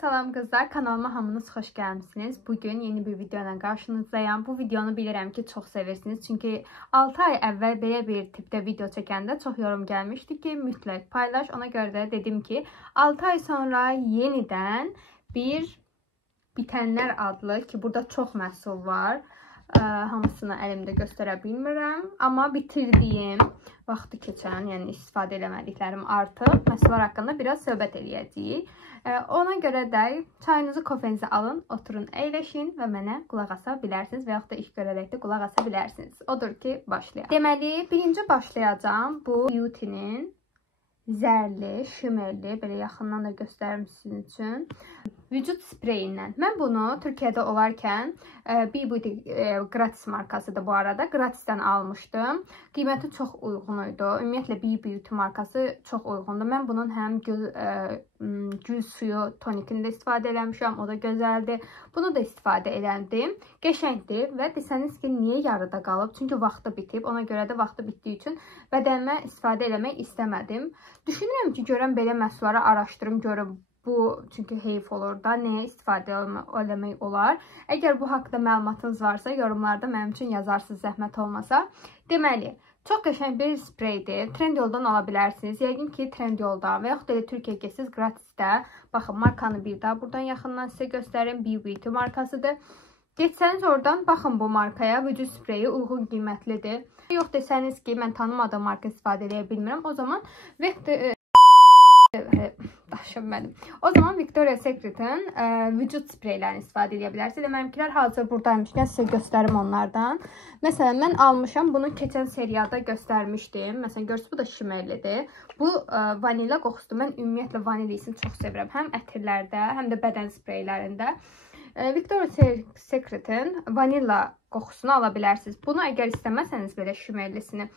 Salam kızlar, kanalıma hamınız xoş gəlmişsiniz. Bugün yeni bir video ilə qarşınızdayım. Bu videonu bilirəm ki, çox sevirsiniz. Çünki 6 ay əvvəl belə bir tipdə video çəkəndə çox yorum gəlmişdi ki, mütləq paylaş. Ona görə də dedim ki, 6 ay sonra yenidən bir bitənlər adlı ki, burada çox məhsul var. Hamısını əlimdə göstərə bilmirəm. Amma bitirdiyim, vaxtı keçən, yəni istifadə eləmədiklərim artıq məhsullar haqqında biraz söhbət eləyəcəyik. Ona görə də çayınızı, kofenizi alın, oturun, əyləşin və mənə qulaq asa bilərsiniz və yaxud da iş görərək də qulaq asa bilərsiniz. Odur ki, başlayaq. Deməli, birinci başlayacağım bu Beauty'nin zərli, şimerli, belə yaxından da göstərim sizin üçün vücud spreyindən. Mən bunu Türkiyədə olarkən Beauty gratis markasıdır bu arada. Gratisdən almışdım. Qiyməti çox uyğun idi. Ümumiyyətlə Beauty markası çox uyğundur. Mən bunun həm gül suyu tonikini də istifadə eləmişəm. O da gözəldir. Bunu da istifadə elədim. Qəşəngdir və desəniz ki, niyə yarıda qalıb? Çünki vaxtı bitib. Ona görə də vaxtı bitdiyi üçün bədənimə istifadə eləmək istəmədim. Düşünürəm ki, görəm belə məhsulları araşdırım, görüm. Bu çünki heyf olur da, nəyə istifadə eləmək olar. Əgər bu haqda məlumatınız varsa, yorumlarda mənim üçün yazarsınız, zəhmət olmasa. Deməli, çox qəşəng bir spreydir. Trendyoldan ala bilərsiniz. Yəqin ki, Trendyoldan və yaxud da Türkiyəyə getsiniz gratisdə. Baxın, markanı bir daha buradan yaxından sizə göstərim. Beauty markasıdır. Getsəniz oradan, baxın bu markaya. Vücud spreyi uyğun qiymətlidir. Yox desəniz ki, mən tanımadığım marka istifadə edə bilmirəm. O zaman O zaman Victoria's Secret'in vücud spreylərini istifadə edə bilərsiniz. Mənimkilər hazır buradaymışkən sizə göstərim onlardan. Məsələn, mən almışam. Bunu keçən seriyada göstərmişdim. Məsələn, görürsünüz, bu da şimerlidir. Bu vanilya qoxusudur. Mən ümumiyyətlə vaniliyasını çox sevirəm. Həm ətirlərdə, həm də bədən spreylərində. Victoria's Secret'in vanilla qoxusunu ala bilərsiniz. Bunu əgər istəməsəniz belə şimerlisini,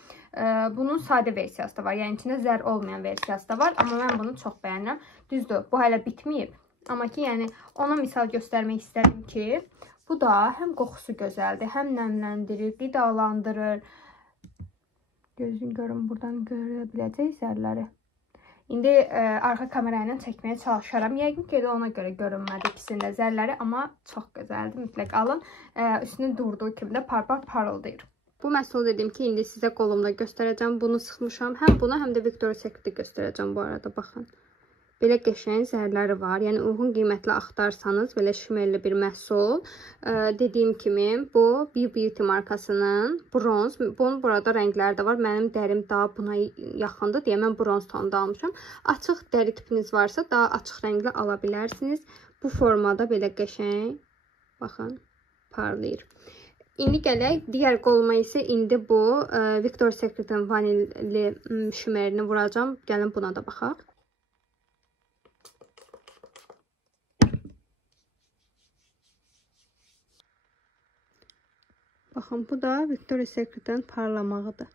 bunun sadə versiyası da var. Yəni içində zər olmayan versiyası da var. Amma mən bunu çox bəyənirəm. Düzdür, bu hələ bitməyib. Amma ki, yəni ona misal göstərmək istədim ki, bu da həm qoxusu gözəldir, həm nəmləndirir, qidalandırır. Gözün görün, buradan görə biləcək zərləri. İndi arxa kamera ilə çəkməyə çalışaram. Yəqin ki, ona görə görünmədi ikisində zərləri, amma çox gözəldir. Mütləq alın. Üstünün durduğu kimi də par-par parıldayır. Bu məhsulu dedim ki, indi sizə qolumda göstərəcəm. Bunu sıxmışam. Həm buna, həm də Victoria's Secret'i göstərəcəm bu arada. Baxın. Belə qəşəng zərləri var. Yəni, uyğun qiymətli axtarsanız, belə şimerli bir məhsul. Dediyim kimi, bu Beauty markasının bronz. Bunun burada rəngləri də var. Mənim dərim daha buna yaxındır deyə mən bronz tonda almışam. Açıq dəri tipiniz varsa, daha açıq rəngli ala bilərsiniz. Bu formada belə qəşəng, baxın, parlayır. İndi gələk, digər qoluma isə indi bu Victoria's Secret'in vanilli şimerini vuracam. Gəlin buna da baxaq. Baxın, bu da Victoria's Secret'in parlamağıdır.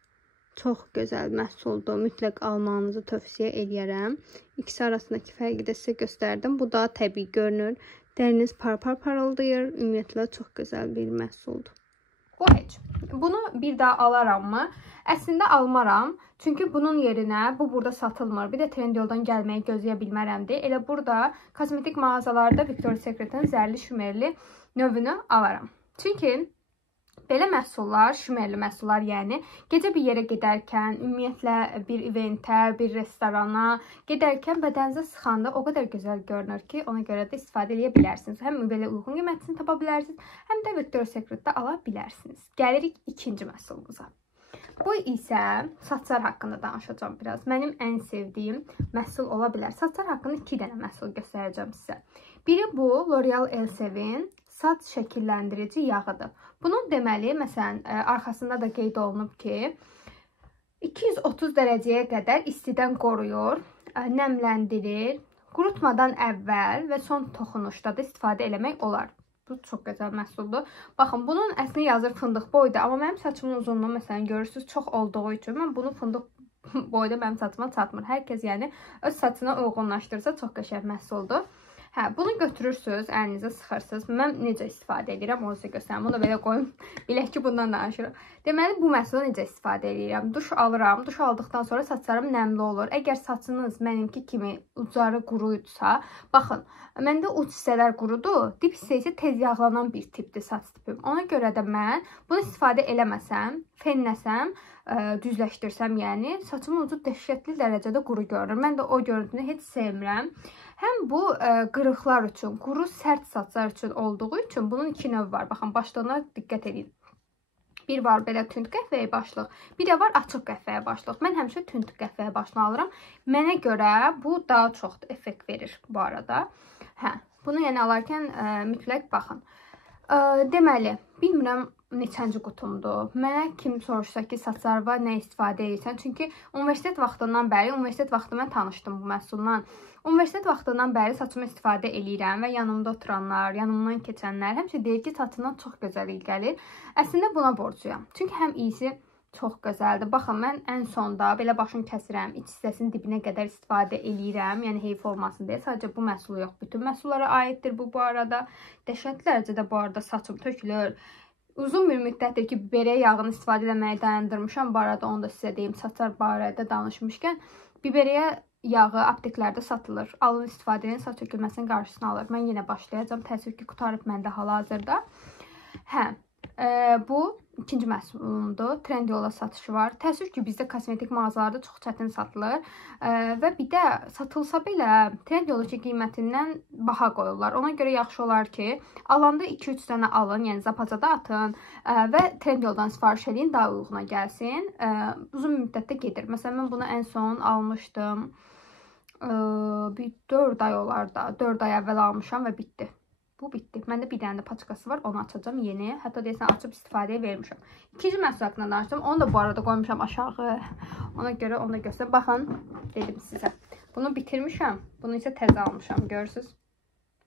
Çox gözəl məhsuldur. Mütləq almanızı tövsiyə edərəm. İkisi arasındakı fərqi də sizə göstərdim. Bu da təbii görünür. Dəriniz par-par parıldayır. Ümumiyyətlə, çox gözəl bir məhsuldur. Bu heç. Bunu bir daha alaram-mı? Əslində almaram. Çünki bunun yerinə bu burada satılmır. Bir də Trendyoldan gəlməyi gözləyə bilmərəmdir. Elə burada kosmetik mağazalarda Victoria's Secret'in zərli şimerli növünü alaram. Çünki belə məhsullar, şimerli məhsullar, yəni gecə bir yerə gedərkən, ümumiyyətlə bir eventə, bir restorana gedərkən bədəninizə sıxanda o qədər gözəl görünür ki, ona görə də istifadə edə bilərsiniz. Həm belə uyğun qiymətini tapa bilərsiniz, həm də Victoria's Secret'də ala bilərsiniz. Gəlirik ikinci məhsulumuza. Bu isə saçlar haqqında danışacağım biraz. Mənim ən sevdiyim məhsul ola bilər. Saçlar haqqında 2 dənə məhsul göstərəcəm sizə. Biri bu L'Oreal Elsevin saç şəkilləndirici yağıdır. Bunun deməli, məsələn, arxasında da qeyd olunub ki, 230 dərəcəyə qədər istidən qoruyur, nəmləndirir, qurutmadan əvvəl və son toxunuşda da istifadə eləmək olar. Bu çox gözəl məhsuldur. Baxın, bunun əslində yazır fındıq boyda, amma mənim saçımın uzunluğu, məsələn, görürsünüz, çox olduğu üçün mən bunu fındıq boyda mənim saçıma çatmır. Hər kəs yəni öz saçına uyğunlaşdırsa çox qəşəng məhsuldur. Hə, bunu götürürsünüz, əlinizə sıxırsınız. Mən necə istifadə edirəm, onu sizə göstərim. Bunu da belə qoyum, bilək ki, bundan danışırım. Deməli, bu məhsulu necə istifadə edirəm? Duş alıram, duş aldıqdan sonra saçlarım nəmli olur. Əgər saçınız mənimki kimi ucları quruyudsa, baxın, məndə uc hissələr qurudur, dip hissə isə tez yağlanan bir tipdir saç tipim. Ona görə də mən bunu istifadə eləməsəm, fenləsəm, düzləşdirsəm, yəni saçımın ucu dəhşətli dərəcədə quru görünür. Mən də o görüntünü heç sevmirəm. Həm bu qırıqlar üçün, quru, sərt saçlar üçün olduğu üçün bunun iki növ var. Baxın, başlığına diqqət edin. Bir var belə tünd qəhvəyə başlıq, bir də var açıq qəhvəyə başlıq. Mən həmişə tünd qəhvəyə başlıq alıram. Mənə görə bu daha çox effekt verir bu arada. Hə, bunu yəni alarkən mütləq baxın. Deməli, bilmirəm neçənci qutumdur. Mənə kim soruşsa ki, saçlar var, nə istifadə edirsən? Çünki universitet vaxtından bəri, universitet vaxtı mən tanışdım bu məhsulla. Universitet vaxtından bəri saçımı istifadə eləyirəm və yanımda oturanlar, yanımdan keçənlər həmişə deyir ki, saçından çox gözəl il gəlir. Əslində buna borcluyam. Çünki həm iyisi çox gözəldir. Baxın, mən ən sonda belə başımı kəsirəm, iç hissəsinin dibinə qədər istifadə eləyirəm. Yəni heyf olmasın deyə. Sadəcə bu məhsulu yox, bütün məhsullara aiddir bu arada. Dəhşətli dərəcədə bu arada saçım tökülür. Uzun bir müddətdir ki, biberiyə yağını istifadə etməyi dayandırmışam. Bu arada onu da sizə deyim, saçlar barədə danışmışkən. Biberiyə yağı apteklərdə satılır. Alın, istifadə edin, saç tökülməsinin qarşısını alır. Mən yenə başlayacağım. Təəssüf ki, qutarıb məndə hal-hazırda. Hə, bu ikinci məhsulumdur. Trendyolda satışı var. Təəssüf ki, bizdə kosmetik mağazalarda çox çətin satılır. Və bir də satılsa belə Trendyolda qiymətindən baha qoyurlar. Ona görə yaxşı olar ki, alanda 2-3 dənə alın, yəni zapacada atın və Trendyoldan sifariş edin, daha uyğuna gəlsin. Uzun müddətdə gedir. Məsələn, mən bunu ən son almışdım. Bir 4 ay olar da. 4 ay əvvəl almışam və bitdi. Bu bitdi. Məndə bir dənə də paçkası var. Onu açacağım yeni. Hətta deyəsən açıb istifadəyə vermişəm. İkinci məhsul haqqında danışdım. Onu da bu arada qoymuşam aşağı. Ona görə onu da göstərəm. Baxın, dedim sizə. Bunu bitirmişəm. Bunu isə təzə almışam. Görürsünüz.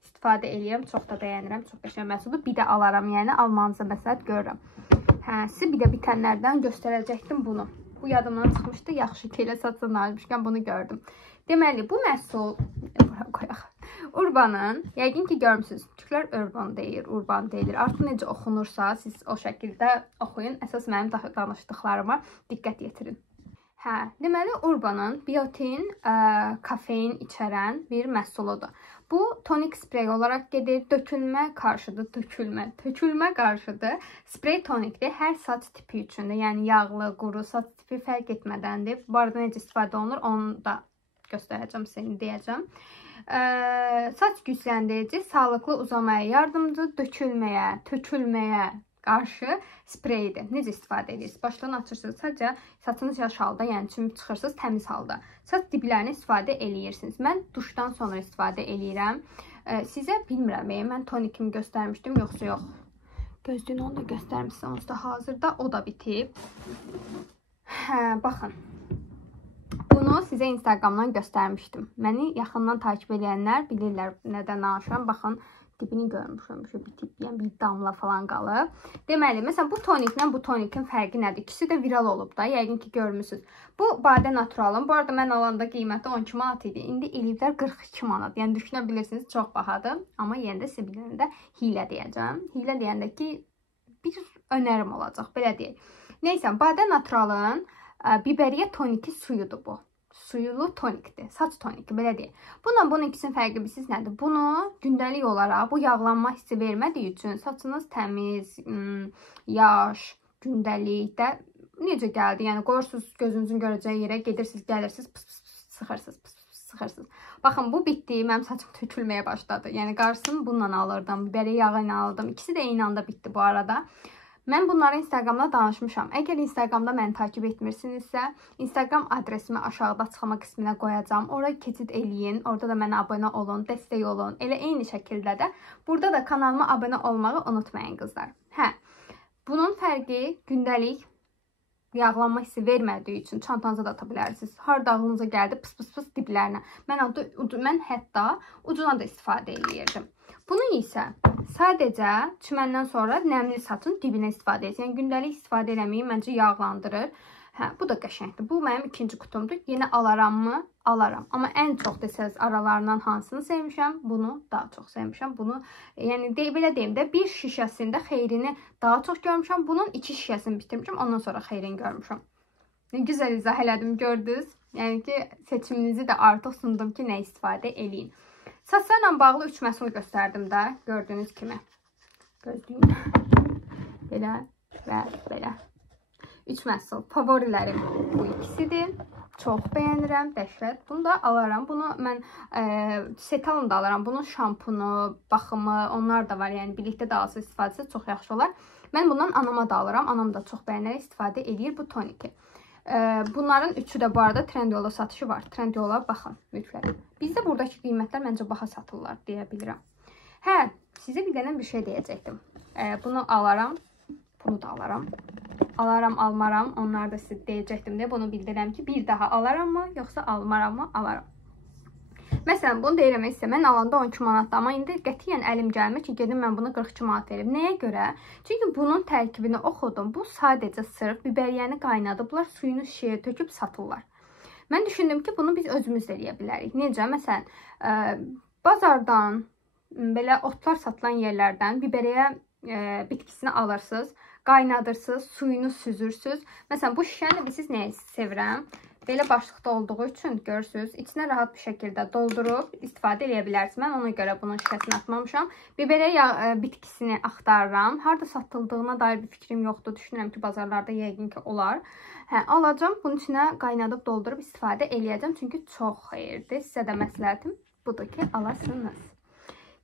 İstifadə eləyirəm. Çox da bəyənirəm. Çox qəşəng məhsuldur. Bir də alaram. Yəni almanızı məsləhət görürəm. Hə, sizə bir də bitənlərdən göstərəcəkdim bunu. Bu yadımdan çıxmışdı. Yaxşı ki, elə saçdan almışkən bunu gördüm. Deməli, bu məhsul Urbanın, yəqin ki, görmüsünüz. Türklər Urban deyir, Urban deyilir. Artıq necə oxunursa, siz o şəkildə oxuyun. Əsas mənim danışdıqlarıma diqqət yetirin. Hə, deməli, Urbanın biotin, kafein içərən bir məhsuludur. Bu tonik sprey olaraq gedir. Dökülmə qarşıdır, tökülmə qarşıdır. Sprey tonikdir. Hər saç tipi üçündür. Yəni, yağlı, quru, saç tipi fərq etmədəndir. Bu arada necə istifadə olunur, onu da göstərəcəm, sizə deyəcəm. Saç gücləndirici, sağlıqlı uzamaya yardımcı, dökülməyə, tökülməyə qarşı spreydir. Necə istifadə edirsiniz? Başlığını açırsınız, sadəcə saçınız yaş halda, yəni çimib çıxırsınız təmiz halda. Saç diblərini istifadə eləyirsiniz. Mən duşdan sonra istifadə eləyirəm. Sizə bilmirəm, mən tonikimi göstərmişdim, yoxsa yox. Gözlüyünü onu da göstərmişsiniz, onsuz da hazırda o da bitib. Hə, baxın. Bunu sizə Instagramdan göstərmişdim. Məni yaxından takip edənlər bilirlər nədən danışıram. Baxın, dibini görmüşəm, bitib, yəni bir damla falan qalıb. Deməli, məsələn, bu toniklə bu tonikin fərqi nədir? İkisi də viral olub da, yəqin ki, görmüsünüz. Bu Badə Naturalın. Bu arada mən alanda qiyməti 12 manat idi. İndi eləyiblər 42 manat. Yəni, düşünə bilirsiniz, çox bahadır. Amma yenə də sizə bilirəndə hilə deyəcəm. Hilə deyəndə ki, bir önərim olacaq, belə deyək. Neysə, Badə Naturalın biberiyə toniki suyudur bu. Suyulu tonikdir. Saç toniki, belə deyək. Bununla bunun ikisinin fərqi bilirsiniz nədir? Bunu gündəlik olaraq bu yağlanma hissi vermədiyi üçün saçınız təmiz, yaş, gündəlikdə necə gəldi? Yəni qoyursunuz gözünüzün görəcəyi yerə, gedirsiniz, gəlirsiniz, sıxırsınız. Baxın, bu bitdi, mənim saçım tökülməyə başladı. Yəni qarşısını bununla alırdım, biberiyə yağı ilə alırdım. İkisi də eyni anda bitdi bu arada. Mən bunları Instagramda danışmışam. Əgər Instagramda məni takib etmirsinizsə, Instagram adresimi aşağıda açıqlama qisminə qoyacağam. Oraya keçid eləyin. Orada da mənə abunə olun, dəstək olun. Elə eyni şəkildə də burada da kanalıma abunə olmağı unutmayın qızlar. Hə, bunun fərqi gündəlik yağlanma hissi vermədiyi üçün çantanıza da ata bilərsiniz. Harda ağlınıza gəldi, pıs diblərinə. Mən hətta ucuna da istifadə eləyirdim. Bunu isə sadəcə çiməndən sonra nəmli saçın dibinə istifadə edirsiniz. Yəni gündəlik istifadə eləməyi məncə yağlandırır. Hə, bu da qəşəngdir. Bu mənim ikinci kutumdur. Yenə alaramı? Alaram. Amma ən çox desəz aralarından hansını sevmişəm? Bunu daha çox sevmişəm. Bunu, yəni belə deyim də, bir şişəsində xeyrini daha çox görmüşəm. Bunun 2 şişəsini bitirmişəm. Ondan sonra xeyrini görmüşəm. Güzel izah elədim, gördünüz. Yəni ki, seçiminizi də artıq sundum ki, nə istifadə eləyin. Saçlarla bağlı 3 məhsul göstərdim də, gördüyünüz kimi. Gözləyin. Belə və belə. 3 məhsul. Favorilərim bu ikisidir. Çox bəyənirəm, dəhşət. Bunu da alaram. Bunu mən Setalın da alaram. Bunun şampunu, baxımı, onlar da var. Yəni birlikdə də alsa istifadəsi çox yaxşı olar. Mən bundan anama da alıram. Anam da çox bəyənərək istifadə edir bu toniki. Bunların üçü də bu arada Trendyolda satışı var. Trendyol'a baxın lütfən. Bizdə buradakı qiymətlər məncə baha satırlar deyə bilirəm. Hə, sizə bir dənə bir şey deyəcəkdim. Bunu alaram. Bunu da alaram. Alaram, almaram. Onları da sizə deyəcəkdim deyə bunu bildirəm ki, bir daha alaram mı, yoxsa almaram mı? Alaram. Məsələn, bunu deyirəm isə mən alanda 12 manatdır, amma indi qətiyyən əlim gəlmir ki, gedim mən bunu 42 manat verim. Nəyə görə? Çünki bunun tərkibini oxudum. Bu sadəcə sırf bibəriyyəni qaynadıblar, suyunu şişəyə töküb satırlar. Mən düşündüm ki, bunu biz özümüz də eləyə bilərik. Necə? Məsələn, bazardan, belə otlar satılan yerlərdən biberiyyə bitkisini alırsınız, qaynadırsınız, suyunu süzürsünüz. Məsələn, bu şişəni də siz nəyə sevirəm? Belə başlıqda olduğu üçün görürsünüz, içinə rahat bir şəkildə doldurub istifadə edə bilərsiniz. Mən ona görə bunun şişəsini atmamışam. Biberiyyə bitkisini axtarıram. Harada satıldığına dair bir fikrim yoxdur. Düşünürəm ki, bazarlarda yəqin ki olar. Hə, alacağım. Bunun içinə qaynadıb doldurub istifadə eləyəcəm. Çünki çox xeyirdir. Sizə də məsləhətim budur ki, alasınız.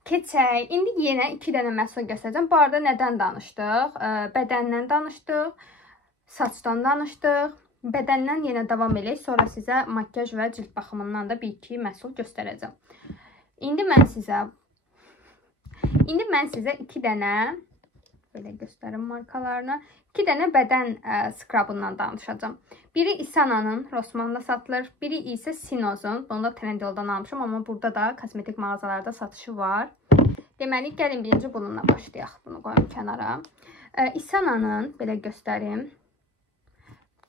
Keçək. İndi yenə 2 dənə məhsul göstərəcəm. Bu arada nədən danışdıq? Bədəndən danışdıq. Saçdan danışdıq. Bədəndən yenə davam edək. Sonra sizə makyaj və cilt baxımından da 1-2 məhsul göstərəcəm. İndi mən sizə 2 dənə belə göstərim markalarını. 2 dənə bədən skrabından danışacağım. Biri Isana'nın Rossmann'da satılır. Biri isə Sinoz'un. Bunu da Trendyol'dan almışam, amma burada da kosmetik mağazalarda satışı var. Deməli, gəlin birinci bununla başlayaq. Bunu qoyum kənara. Isana'nın belə göstərim.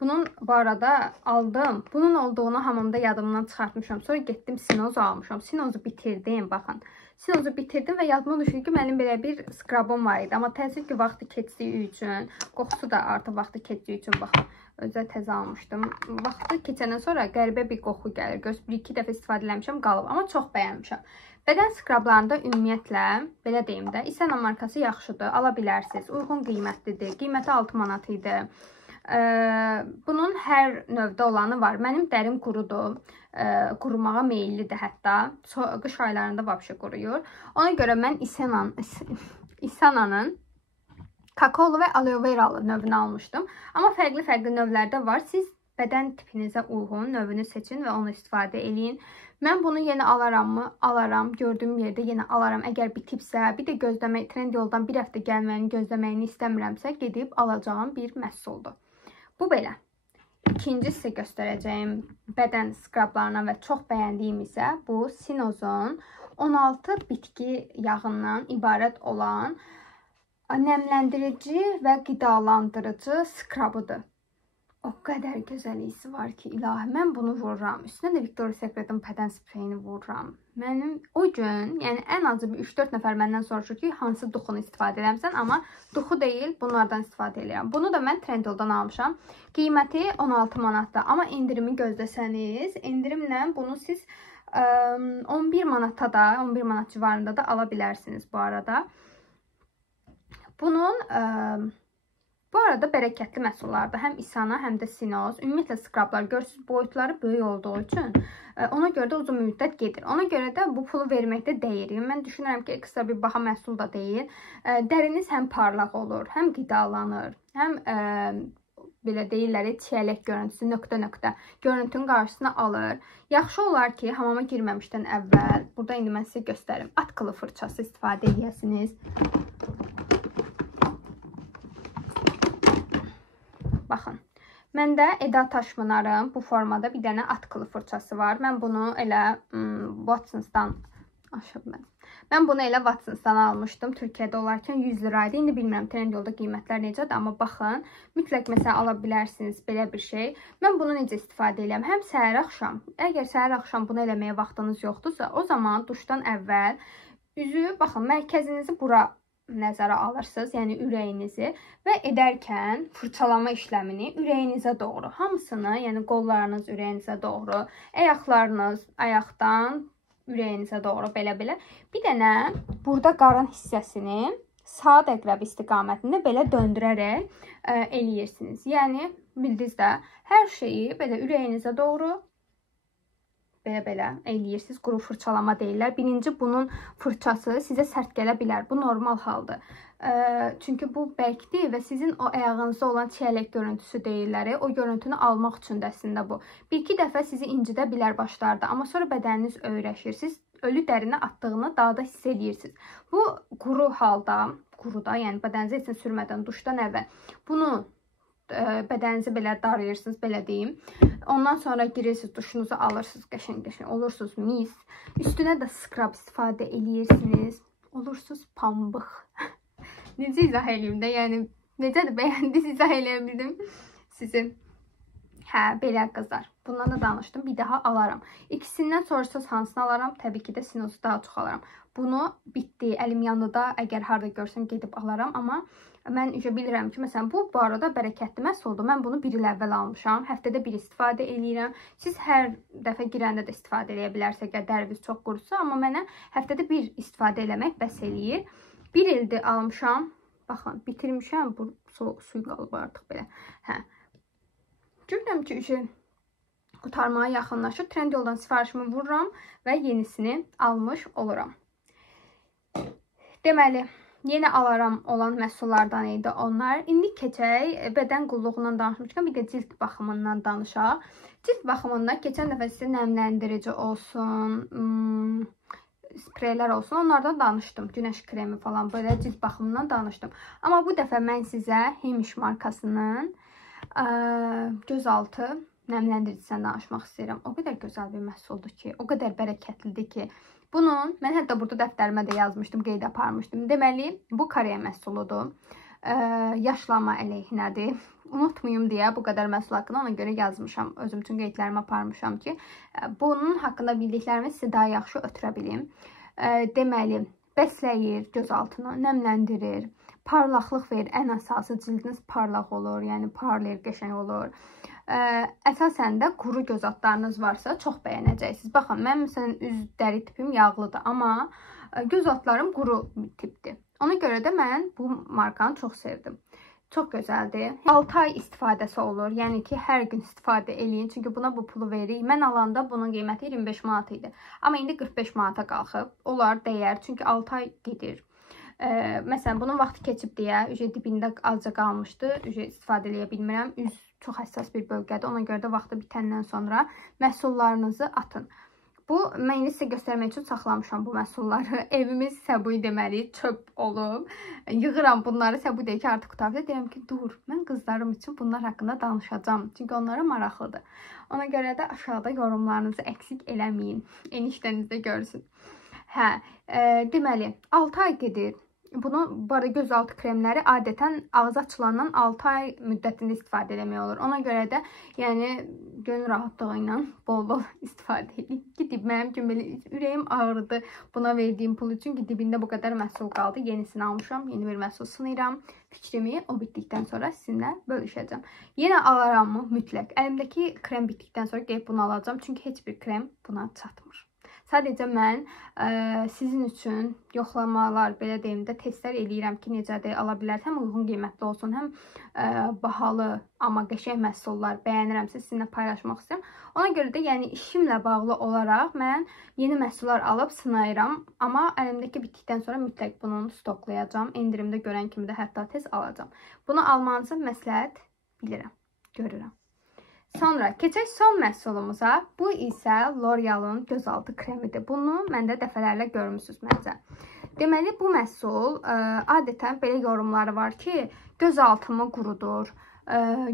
Bunun bu arada aldım. Bunun olduğunu hamamda yadımdan çıxartmışam. Sonra getdim Sinoz'u almışam. Sinoz'u bitirdim. Baxın. Sinoz'u bitirdim və yadıma düşdü ki, mənim belə bir skrabım var idi. Amma təəssüf ki, vaxtı keçdiyi üçün, qoxusu da artıq vaxtı keçdiyi üçün, baxın, özə təzə almışdım. Vaxtı keçəndən sonra qəribə bir qoxu gəlir. Göz 1-2 dəfə istifadə eləmişəm, qalıb. Amma çox bəyənmişəm. Bədən skrablarında ümumiyyətlə, belə deyim də, Isana markası yaxşıdır. Ala bilərsiniz. Uyğun qiymətlidir. Qiyməti 6 manat idi. Bunun hər növdə olanı var. Mənim dərim qurudur. Qurumağa meyillidir hətta. Qış aylarında vəbşə quruyur. Ona görə mən Isana'nın kakaolu və aloe veralı növünü almışdım. Amma fərqli növlərdə var. Siz bədən tipinizə uyğun növünü seçin və onu istifadə eləyin. Mən bunu yenə alaram mı? Alaram. Gördüyüm yerdə yenə alaram. Əgər bitibsə, bir də gözləmək, Trendyoldan bir həftə gəlməyini gözləməyini istəmirəmsə, gedib alacağım bir məhsuldur. Bu belə. İkinci sizə göstərəcəyim bədən skrablarına və çox bəyəndiyim isə bu Sinoz'un 16 bitki yağından ibarət olan nəmləndirici və qidalandırıcı skrabıdır. O qədər gözəl isi var ki, ilahi, mən bunu vururam. Üstünə də Victoria's Secret'in bədən spreyini vururam. Mənim o gün, yəni ən azı 3-4 nəfər məndən soruşur ki, hansı duxunu istifadə eləmsən, amma duxu deyil, bunlardan istifadə edirəm. Bunu da mən Trendyoldan almışam. Qiyməti 16 manatdır, amma indirimi gözləsəniz, indirimlə bunu siz 11 manata da, 11 manat civarında da ala bilərsiniz bu arada. Bunun bu arada bərəkətli məhsullardır. Həm Isana, həm də Sinoz. Ümumiyyətlə skrablar görürsünüz, boyutları böyük olduğu üçün ona görə də uzun müddət gedir. Ona görə də bu pulu verməkdə dəyir. Mən düşünürəm ki, ekstra bir baha məhsul da deyil. Dəriniz həm parlaq olur, həm qidalanır, həm belə deyirlər, çiyələk görüntüsü, nöqtə-nöqtə görüntünün qarşısını alır. Yaxşı olar ki, hamama girməmişdən əvvəl, burada indi mən sizə göstərim, atkılı fırçası istifadə edəsiniz. Baxın, məndə Eda Taşpınarın bu formada bir dənə atkılı fırçası var. Mən bunu elə Watsons'dan Mən bunu elə Watsons'dan almışdım. Türkiyədə olarkən 100 liraydı. İndi bilmirəm Trendyolda qiymətlər necədir, amma baxın, mütləq məsələn ala bilərsiniz belə bir şey. Mən bunu necə istifadə edirəm? Həm səhər axşam. Əgər səhər axşam bunu eləməyə vaxtınız yoxdursa, o zaman duşdan əvvəl üzü, baxın, mərkəzinizi bura nəzərə alırsınız, yəni ürəyinizi və edərkən fırçalama işləmini ürəyinizə doğru, hamısını, yəni qollarınız ürəyinizə doğru, ayaqlarınız ayaqdan ürəyinizə doğru belə-belə. Bir dənə burada qaran hissəsini saat əqrəb istiqamətində belə döndürərək eləyirsiniz. Yəni, bildiniz də, hər şeyi belə ürəyinizə doğru belə-belə eləyirsiniz. Quru fırçalama deyirlər. Birinci, bunun fırçası sizə sərt gələ bilər. Bu normal haldır. Çünki bu bərkdir və sizin o ayağınızda olan çiyələk görüntüsü deyirlər. O görüntünü almaq üçün də əslində bu. Bir-iki dəfə sizi incidə bilər başlarda, amma sonra bədəniniz öyrəşir. Siz ölü dərinə atdığını daha da hiss edirsiniz. Bu quru halda, quruda, yəni bədəninizə heç sürmədən duşdan əvvəl bunu bədəninizi belə darayırsınız, belə deyim. Ondan sonra girirsiniz, duşunuzu alırsınız, qəşəng-qəşəng olursunuz mis. Üstünə də skrab istifadə edirsiniz. Olursunuz pambıq. Necə izah eləyim də, yəni necədir, bəyəndiniz, izah eləyə bildim sizin. Hə, belə qızlar. Bundan da danışdım, bir daha alaram. İkisindən soruşsaz hansını alaram? Təbii ki də Sinosu daha çox alaram. Bunu bitdi, əlim yanında, əgər harada görsəm gedib alaram, amma mən bilirəm ki, məsələn, bu arada bərəkətli məhsuldur. Mən bunu bir il əvvəl almışam. Həftədə bir istifadə eləyirəm. Siz hər dəfə girəndə də istifadə eləyə bilərsiniz, əgər dəriniz çox qurusa. Amma mənə həftədə bir istifadə eləmək bəs eləyir. Bir ildir almışam. Baxın, bitirmişəm. Bu suyu qalıb artıq belə. Hə. Görürəm ki, qutarmağa yaxınlaşır. Trendyoldan sifarişimi vururam və yenisini almış oluram. Deməli, yeni alaram olan məhsullardan idi onlar. İndi keçək bədən qulluğundan danışmışkən bir də cilt baxımından danışaq. Cilt baxımından keçən dəfə sizə nəmləndirici olsun, spreylər olsun, onlardan danışdım. Günəş kremi falan böyle cilt baxımından danışdım. Amma bu dəfə mən sizə Hemiş markasının gözaltı nəmləndiricisindən danışmaq istəyirəm. O qədər gözəl bir məhsuldur ki, o qədər bərəkətlidir ki. Bunun, mən hətta burada dəftərimə də yazmışdım, qeyd aparmışdım. Deməli, bu Koreya məhsuludur. Yaşlanma əleyhinədir. Unutmayım deyə bu qədər məhsul haqqında ona görə yazmışam. Özüm üçün qeydlərimi aparmışam ki, bunun haqqında bildiklərimi sizə daha yaxşı ötürə bilim. Deməli, bəsləyir gözaltını, nəmləndirir, parlaqlıq verir. Ən əsası cildiniz parlaq olur, yəni parlayır, qəşəng olur. Əsasən də quru göz altlarınız varsa çox bəyənəcəksiniz. Baxın, mən məsələn üz dəri tipim yağlıdır, amma göz altlarım quru tipdir. Ona görə də mən bu markanı çox sevdim. Çox gözəldir. 6 ay istifadəsi olur. Yəni ki, hər gün istifadə eləyin. Çünki buna bu pulu veririk. Mən alanda bunun qiyməti 25 manat idi. Amma indi 45 manata qalxıb. Onlar dəyər. Çünki 6 ay gedir. Məsələn, bunun vaxtı keçib deyə, dibində azca qalmışdı. İstifadə eləyə bilmirəm. Üz çox həssas bir bölgədir. Ona görə də vaxtı bitəndən sonra məhsullarınızı atın. Bu, mən indi sizə göstərmək üçün saxlamışam bu məhsulları. Evimiz səbuy deməli, çöp olub. Yığıram bunları, səbuy deyir ki, artıq qutardı. Deyirəm ki, dur, mən qızlarım üçün bunlar haqqında danışacağım. Çünki onlara maraqlıdır. Ona görə də aşağıda yorumlarınızı əksik eləməyin. Enişdənizdə görsün. Hə, deməli, 6 ay gedir. Bunu, bu arada gözaltı kremləri adətən ağzı açılandan 6 ay müddətində istifadə eləmək olur. Ona görə də, yəni, gönül rahatlığı ilə bol-bol istifadə edin. Gidib, mənim üçün belə ürəyim ağrıdı buna verdiyim pul üçün ki, dibində bu qədər məhsul qaldı. Yenisini almışam, yeni bir məhsul sınayıram. Fikrimi o bitdikdən sonra sizinlə bölüşəcəm. Yenə alaram mı? Mütləq. Əlimdəki krem bitdikdən sonra gəlib bunu alacağım. Çünki heç bir krem buna çatmır. Sadəcə mən sizin üçün yoxlamalar, belə deyim də, testlər eləyirəm ki, necədir, ala bilərsiniz. Həm uyğun qiymətli olsun, həm bahalı, amma qəşəng məhsullar bəyənirəmsə sizinlə paylaşmaq istəyirəm. Ona görə də, yəni işimlə bağlı olaraq mən yeni məhsullar alıb sınayıram. Amma əlimdəki bitdikdən sonra mütləq bunu stoklayacağım. Endirimdə görən kimi də hətta tez alacağım. Bunu almanızı məsləhət bilirəm, görürəm. Sonra keçək son məhsulumuza. Bu isə L'Oreal'ın gözaltı kremidir. Bunu məndə dəfələrlə görmüsünüz məncə. Deməli, bu məhsul adətən belə yorumları var ki, gözaltımı qurudur,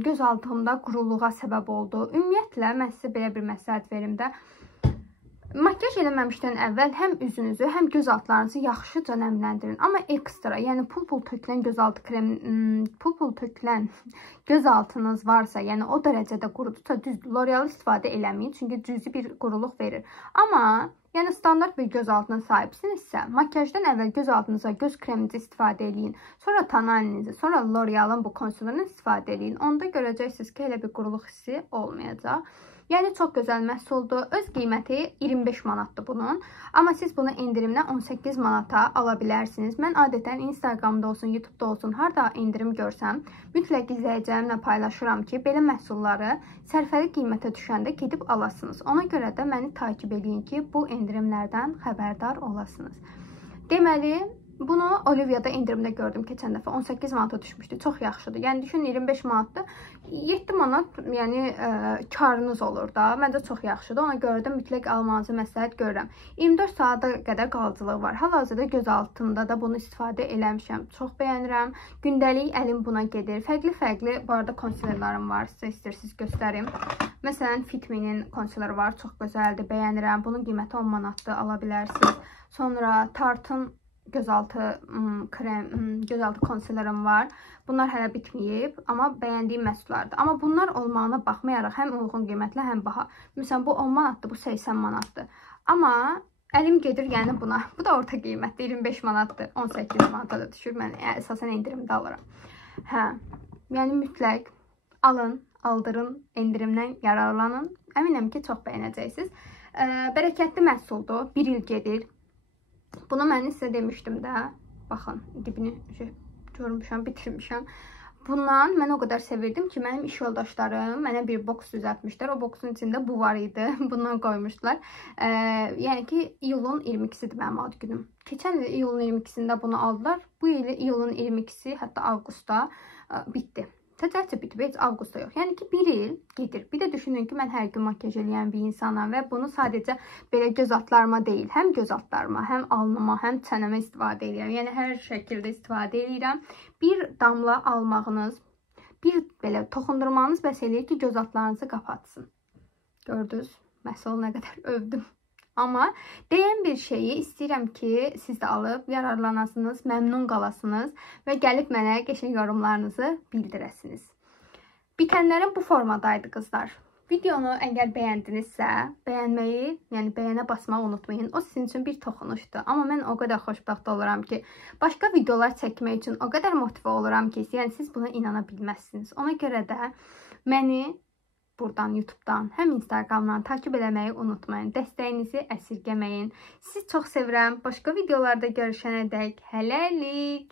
gözaltımda quruluğa səbəb oldu. Ümumiyyətlə, mən sizə belə bir məsləhət verim də, Makyaj eləməmişdən əvvəl həm üzünüzü, həm göz altlarınızı yaxşıca nəmləndirin. Amma ekstra, yəni pul tökülən gözaltı kremi, pul tökülən göz altınız varsa, yəni o dərəcədə qurudursa, düzdür, L'Oreal istifadə eləməyin, çünki cüzi bir quruluq verir. Amma yəni standart bir göz altına sahibsinizsə, makyajdan əvvəl göz altınıza göz kreminizi istifadə eləyin. Sonra tonalinizi, sonra L'Oreal'ın bu konsilerini istifadə eləyin. Onda görəcəksiniz ki, elə bir quruluq hissi olmayacaq. Yəni çox gözəl məhsuldur. Öz qiyməti 25 manatdır bunun. Amma siz bunu endirimlə 18 manata ala bilərsiniz. Mən adətən Instagramda olsun, YouTube'da olsun, harda endirim görsəm, mütləq izləyicilərimlə paylaşıram ki, belə məhsulları sərfəli qiymətə düşəndə gedib alasınız. Ona görə də məni takib edin ki, bu endirimlərdən xəbərdar olasınız. Deməli, bunu Olivia'da endirimdə gördüm keçən dəfə. 18 manata düşmüşdü. Çox yaxşıdır. Yəni düşün 25 manatdır. 7 manat yəni karınız olur da. Məncə çox yaxşıdır. Ona görə də mütləq almanızı məsləhət görürəm. 24 saata qədər qalıcılığı var. Hal-hazırda göz altında da bunu istifadə eləmişəm. Çox bəyənirəm. Gündəlik əlim buna gedir. Fərqli bu arada konsilerlərim var. Sizə istəyirsiniz göstərim. Məsələn, Fitme'nin konsileri var. Çox gözəldir. Bəyənirəm. Bunun qiyməti 10 manatdır. Ala bilərsiniz. Sonra Tarte'ın gözaltı konsilerim var. Bunlar hələ bitməyib, amma bəyəndiyim məhsullardır. Amma bunlar olmağına baxmayaraq həm uyğun qiymətli, həm baha. Məsələn, bu 10 manatdır, bu 80 manatdır. Amma əlim gedir yəni buna. Bu da orta qiymətdir, 25 manatdır, 18 manata da düşür. Mən əsasən endirimdə alıram. Hə, yəni mütləq alın, aldırın, endirimdən yararlanın. Əminəm ki, çox bəyənəcəksiniz. Bərəkətli məhsuldur, 1 il gedir. Bunu mən sizə demişdim də. Baxın, dibini görmüşəm, bitirmişəm. Bundan mən o qədər sevirdim ki, mənim iş yoldaşlarım mənə bir boks düzəltmişlər. O boksun içində bu var idi. Bundan qoymuşdular. Yəni ki, iyulun 22-sidir mənim ad günüm. Keçən il iyulun 22-sində bunu aldılar. Bu il iyulun 22-si, hətta avqustda bitdi. Təcərcə bitib, heç avqustda yox. Yəni ki, 1 il gedir. Bir də düşünün ki, mən hər gün makyaj eləyən bir insanam və bunu sadəcə belə göz altlarıma deyil, həm göz altlarıma, həm alnıma, həm çənəmə istifadə edirəm. Yəni, hər şəkildə istifadə edirəm. Bir damla almağınız, bir belə toxundurmanız bəs eləyir ki, göz altlarınızı qapatsın. Gördünüz, məhsulu nə qədər övdüm. Amma deyən bir şeyi istəyirəm ki, siz də alıb yararlanasınız, məmnun qalasınız və gəlib mənə qəşəng yorumlarınızı bildirəsiniz. Bitənlərim bu formadaydı qızlar. Videonu əgər bəyəndinizsə, bəyənməyi, yəni bəyənə basmağı unutmayın. O sizin üçün bir toxunuşdur. Amma mən o qədər xoşbəxt oluram ki, başqa videolar çəkmək üçün o qədər motive oluram ki, yəni siz buna inana bilməzsiniz. Ona görə də məni buradan, YouTube'dan, həm Instagramdan takip eləməyi unutmayın. Dəstəyinizi əsirgəməyin. Sizi çox sevirəm. Başqa videolarda görüşənədək hələlik.